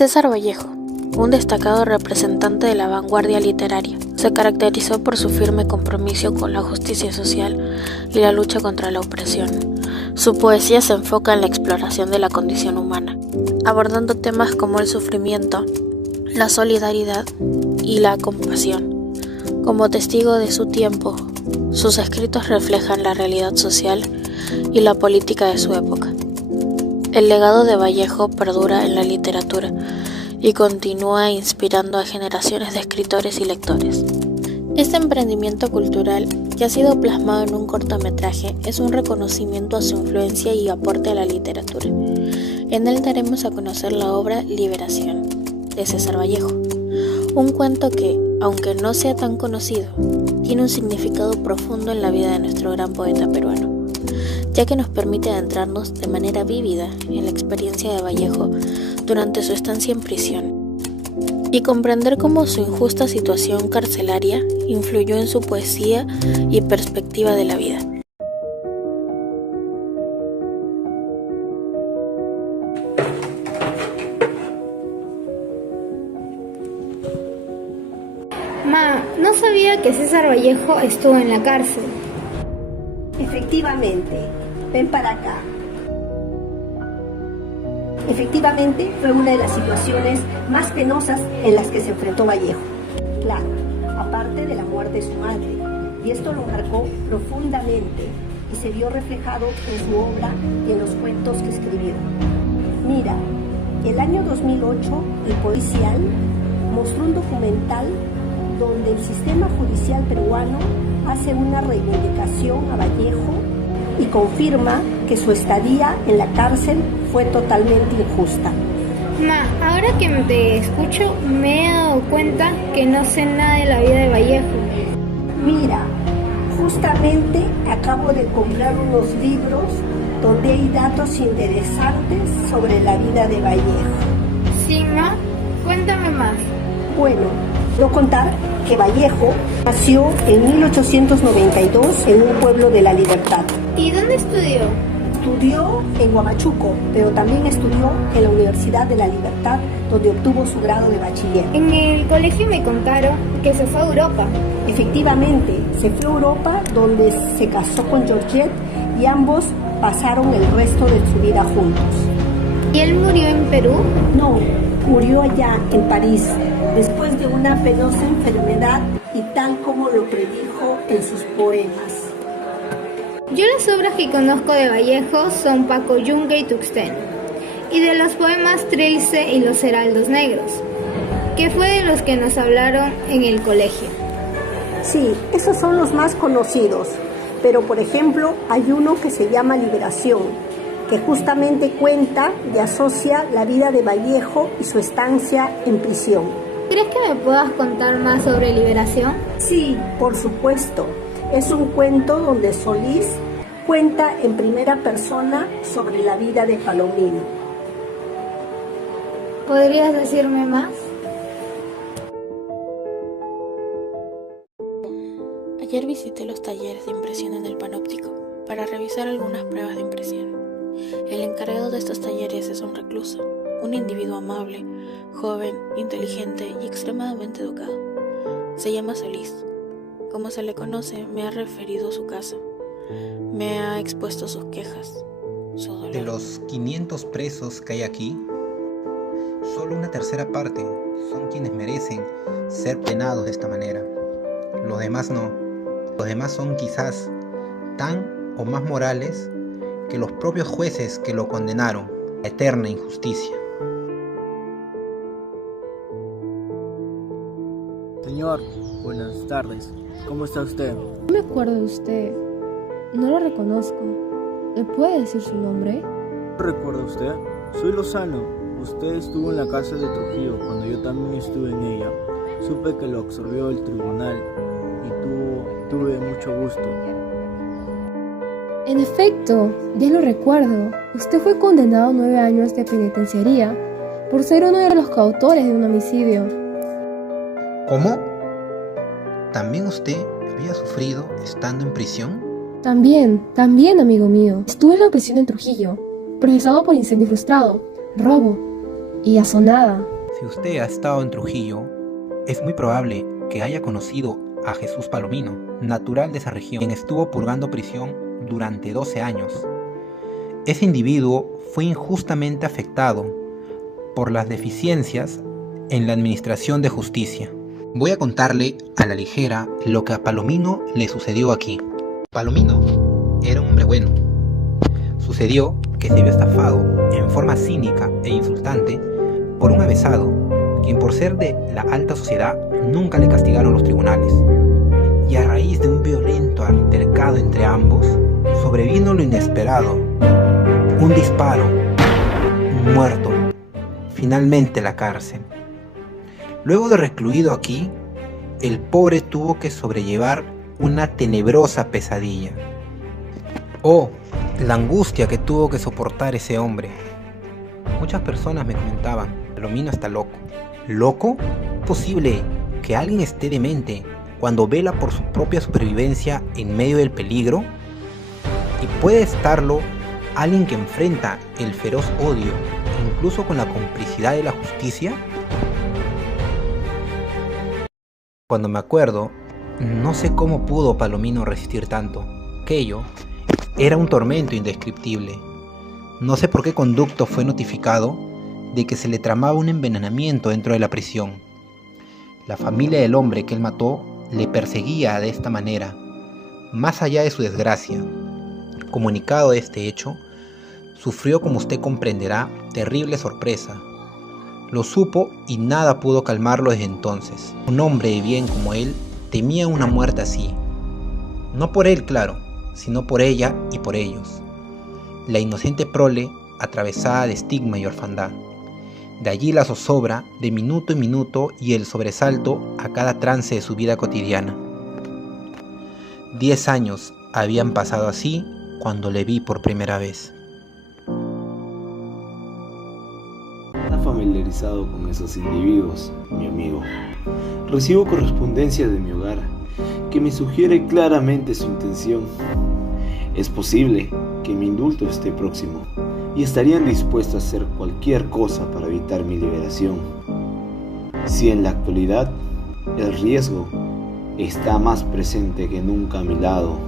César Vallejo, un destacado representante de la vanguardia literaria, se caracterizó por su firme compromiso con la justicia social y la lucha contra la opresión. Su poesía se enfoca en la exploración de la condición humana, abordando temas como el sufrimiento, la solidaridad y la compasión. Como testigo de su tiempo, sus escritos reflejan la realidad social y la política de su época. El legado de Vallejo perdura en la literatura y continúa inspirando a generaciones de escritores y lectores. Este emprendimiento cultural, que ha sido plasmado en un cortometraje, es un reconocimiento a su influencia y aporte a la literatura. En él daremos a conocer la obra Liberación, de César Vallejo, un cuento que, aunque no sea tan conocido, tiene un significado profundo en la vida de nuestro gran poeta peruano, ya que nos permite adentrarnos de manera vívida en la experiencia de Vallejo durante su estancia en prisión y comprender cómo su injusta situación carcelaria influyó en su poesía y perspectiva de la vida. No sabía que César Vallejo estuvo en la cárcel. Efectivamente, ven para acá. Efectivamente, fue una de las situaciones más penosas en las que se enfrentó Vallejo. Claro, aparte de la muerte de su madre, y esto lo marcó profundamente y se vio reflejado en su obra y en los cuentos que escribió. Mira, el año 2008, el Policial mostró un documental donde el sistema judicial peruano hace una reivindicación a Vallejo y confirma que su estadía en la cárcel fue totalmente injusta. Ahora que te escucho, me he dado cuenta que no sé nada de la vida de Vallejo. Mira, justamente acabo de comprar unos libros donde hay datos interesantes sobre la vida de Vallejo. Sí, Ma, cuéntame más. Bueno, quiero contar que Vallejo nació en 1892 en un pueblo de La Libertad. ¿Y dónde estudió? Estudió en Huamachuco, pero también estudió en la Universidad de La Libertad, donde obtuvo su grado de bachiller. En el colegio me contaron que se fue a Europa. Efectivamente, se fue a Europa, donde se casó con Georgette y ambos pasaron el resto de su vida juntos. ¿Y él murió en Perú? No, murió allá en París, después de una penosa enfermedad y tal como lo predijo en sus poemas. Yo las obras que conozco de Vallejo son Paco Yunque y Tuxteno, y de los poemas Trilce y los Heraldos Negros, que fue de los que nos hablaron en el colegio. Sí, esos son los más conocidos, pero por ejemplo hay uno que se llama Liberación, que justamente cuenta y asocia la vida de Vallejo y su estancia en prisión. ¿Crees que me puedas contar más sobre Liberación? Sí, por supuesto. Es un cuento donde Solís cuenta en primera persona sobre la vida de Palomino. ¿Podrías decirme más? Ayer visité los talleres de impresión en el Panóptico para revisar algunas pruebas de impresión. El encargado de estos talleres es un recluso, un individuo amable, joven, inteligente y extremadamente educado. Se llama Solís. Como se le conoce, me ha referido su caso. Me ha expuesto sus quejas, su dolor. De los 500 presos que hay aquí, solo una tercera parte son quienes merecen ser penados de esta manera. Los demás no. Los demás son quizás tan o más morales que los propios jueces que lo condenaron a eterna injusticia. Señor, buenas tardes. ¿Cómo está usted? No me acuerdo de usted. No lo reconozco. ¿Me puede decir su nombre? ¿No recuerda usted? Soy Lozano. Usted estuvo en la cárcel de Trujillo cuando yo también estuve en ella. Supe que lo absorbió el tribunal y tuve mucho gusto. En efecto, ya lo recuerdo. Usted fue condenado a 9 años de penitenciaría por ser uno de los coautores de un homicidio. ¿Cómo? ¿También usted había sufrido estando en prisión? También, amigo mío. Estuve en la prisión en Trujillo, procesado por incendio frustrado, robo, y asonada. Si usted ha estado en Trujillo, es muy probable que haya conocido a Jesús Palomino, natural de esa región, quien estuvo purgando prisión durante 12 años. Ese individuo fue injustamente afectado por las deficiencias en la administración de justicia. Voy a contarle a la ligera lo que a Palomino le sucedió aquí. Palomino era un hombre bueno. Sucedió que se vio estafado en forma cínica e insultante por un avesado, quien por ser de la alta sociedad nunca le castigaron los tribunales. Y a raíz de un violento altercado entre ambos, sobrevino lo inesperado: un disparo, un muerto, finalmente la cárcel. Luego de recluido aquí, el pobre tuvo que sobrellevar una tenebrosa pesadilla. Oh, la angustia que tuvo que soportar ese hombre. Muchas personas me comentaban: Palomino está loco. ¿Loco? ¿Es posible que alguien esté demente cuando vela por su propia supervivencia en medio del peligro? ¿Y puede estarlo alguien que enfrenta el feroz odio, incluso con la complicidad de la justicia? Cuando me acuerdo, no sé cómo pudo Palomino resistir tanto. Aquello era un tormento indescriptible. No sé por qué conducto fue notificado de que se le tramaba un envenenamiento dentro de la prisión. La familia del hombre que él mató le perseguía de esta manera, más allá de su desgracia. Comunicado de este hecho, sufrió, como usted comprenderá, terrible sorpresa. Lo supo y nada pudo calmarlo desde entonces. Un hombre de bien como él temía una muerte así. No por él, claro, sino por ella y por ellos. La inocente prole atravesada de estigma y orfandad. De allí la zozobra de minuto en minuto y el sobresalto a cada trance de su vida cotidiana. 10 años habían pasado así cuando le vi por primera vez. Familiarizado con esos individuos, mi amigo. Recibo correspondencia de mi hogar que me sugiere claramente su intención. Es posible que mi indulto esté próximo y estarían dispuestos a hacer cualquier cosa para evitar mi liberación. Si en la actualidad el riesgo está más presente que nunca a mi lado,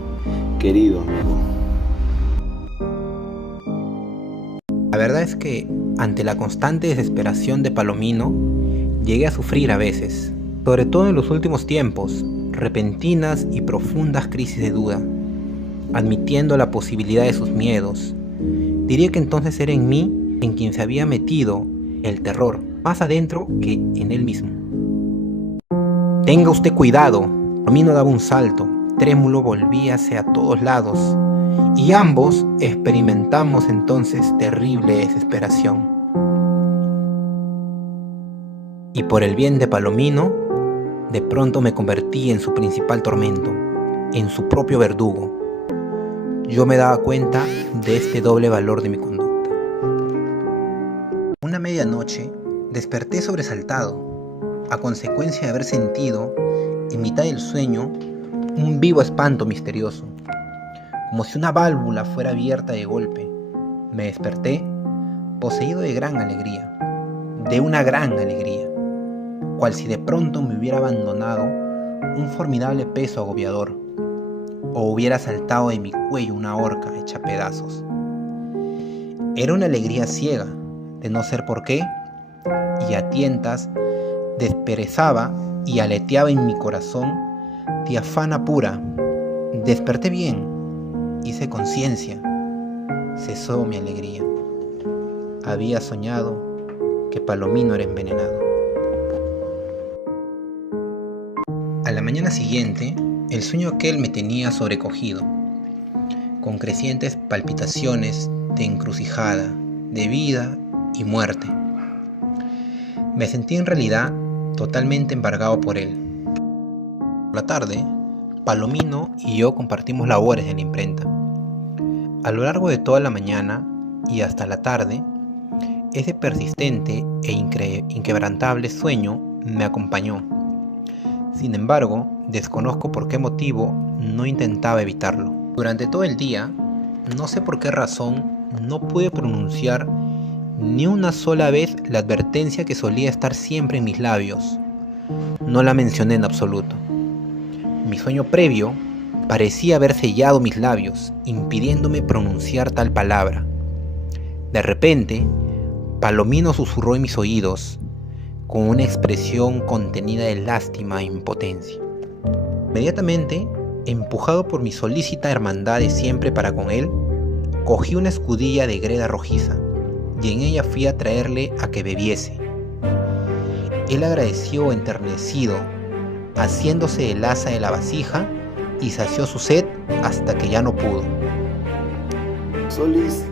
querido amigo. La verdad es que ante la constante desesperación de Palomino, llegué a sufrir a veces, sobre todo en los últimos tiempos, repentinas y profundas crisis de duda, admitiendo la posibilidad de sus miedos. Diría que entonces era en mí en quien se había metido el terror, más adentro que en él mismo. Tenga usted cuidado. Palomino daba un salto, trémulo volvía hacia todos lados, y ambos experimentamos entonces terrible desesperación. Y por el bien de Palomino, de pronto me convertí en su principal tormento, en su propio verdugo. Yo me daba cuenta de este doble valor de mi conducta. Una medianoche desperté sobresaltado, a consecuencia de haber sentido, en mitad del sueño, un vivo espanto misterioso, como si una válvula fuera abierta de golpe. Me desperté, poseído de gran alegría, de una gran alegría, cual si de pronto me hubiera abandonado un formidable peso agobiador, o hubiera saltado de mi cuello una horca hecha pedazos. Era una alegría ciega, de no ser por qué, y a tientas desperezaba y aleteaba en mi corazón diafana pura. Desperté bien, hice conciencia, cesó mi alegría. Había soñado que Palomino era envenenado. A la mañana siguiente, el sueño aquel me tenía sobrecogido, con crecientes palpitaciones de encrucijada, de vida y muerte. Me sentí en realidad totalmente embargado por él. Por la tarde, Palomino y yo compartimos labores en la imprenta. A lo largo de toda la mañana y hasta la tarde, ese persistente e inquebrantable sueño me acompañó. Sin embargo, desconozco por qué motivo no intentaba evitarlo. Durante todo el día, no sé por qué razón, no pude pronunciar ni una sola vez la advertencia que solía estar siempre en mis labios. No la mencioné en absoluto. Mi sueño previo parecía haber sellado mis labios, impidiéndome pronunciar tal palabra. De repente, Palomino susurró en mis oídos, con una expresión contenida de lástima e impotencia. Inmediatamente, empujado por mi solícita hermandad de siempre para con él, cogí una escudilla de greda rojiza y en ella fui a traerle a que bebiese. Él agradeció enternecido, haciéndose el asa de la vasija y sació su sed hasta que ya no pudo. Solís,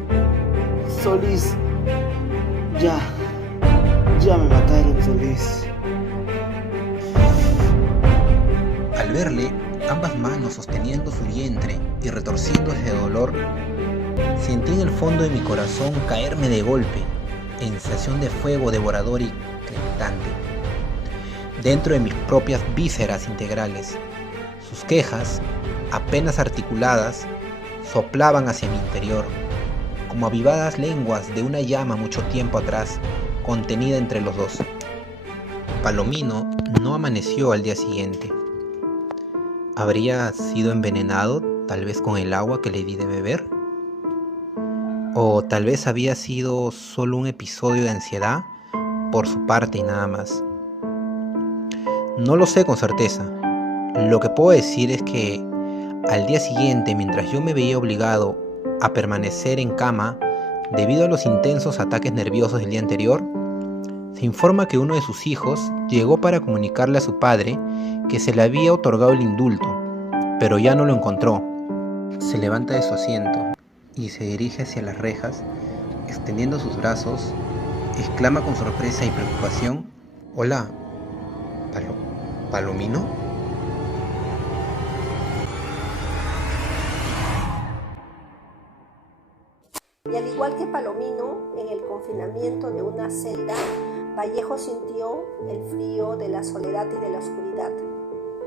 ya me mataron, Solís. Al verle, ambas manos sosteniendo su vientre y retorciéndose de dolor, sentí en el fondo de mi corazón caerme de golpe, en sensación de fuego devorador y crepitante, dentro de mis propias vísceras integrales. Sus quejas, apenas articuladas, soplaban hacia mi interior, como avivadas lenguas de una llama mucho tiempo atrás, contenida entre los dos. Palomino no amaneció al día siguiente. ¿Habría sido envenenado, tal vez con el agua que le di de beber? ¿O tal vez había sido solo un episodio de ansiedad por su parte y nada más? No lo sé con certeza. Lo que puedo decir es que al día siguiente, mientras yo me veía obligado a permanecer en cama debido a los intensos ataques nerviosos del día anterior, se informa que uno de sus hijos llegó para comunicarle a su padre que se le había otorgado el indulto, pero ya no lo encontró. Se levanta de su asiento y se dirige hacia las rejas, extendiendo sus brazos, exclama con sorpresa y preocupación: «Hola, ¿Palomino?» Y al igual que Palomino, en el confinamiento de una celda, Vallejo sintió el frío de la soledad y de la oscuridad,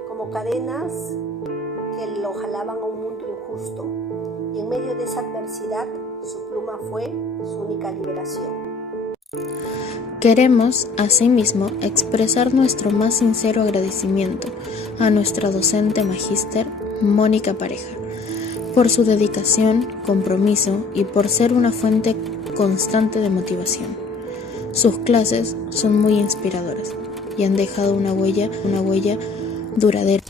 como cadenas que lo jalaban a un mundo injusto. Y en medio de esa adversidad, su pluma fue su única liberación. Queremos, asimismo, expresar nuestro más sincero agradecimiento a nuestra docente magíster Mónica Pareja, por su dedicación, compromiso y por ser una fuente constante de motivación. Sus clases son muy inspiradoras y han dejado una huella duradera.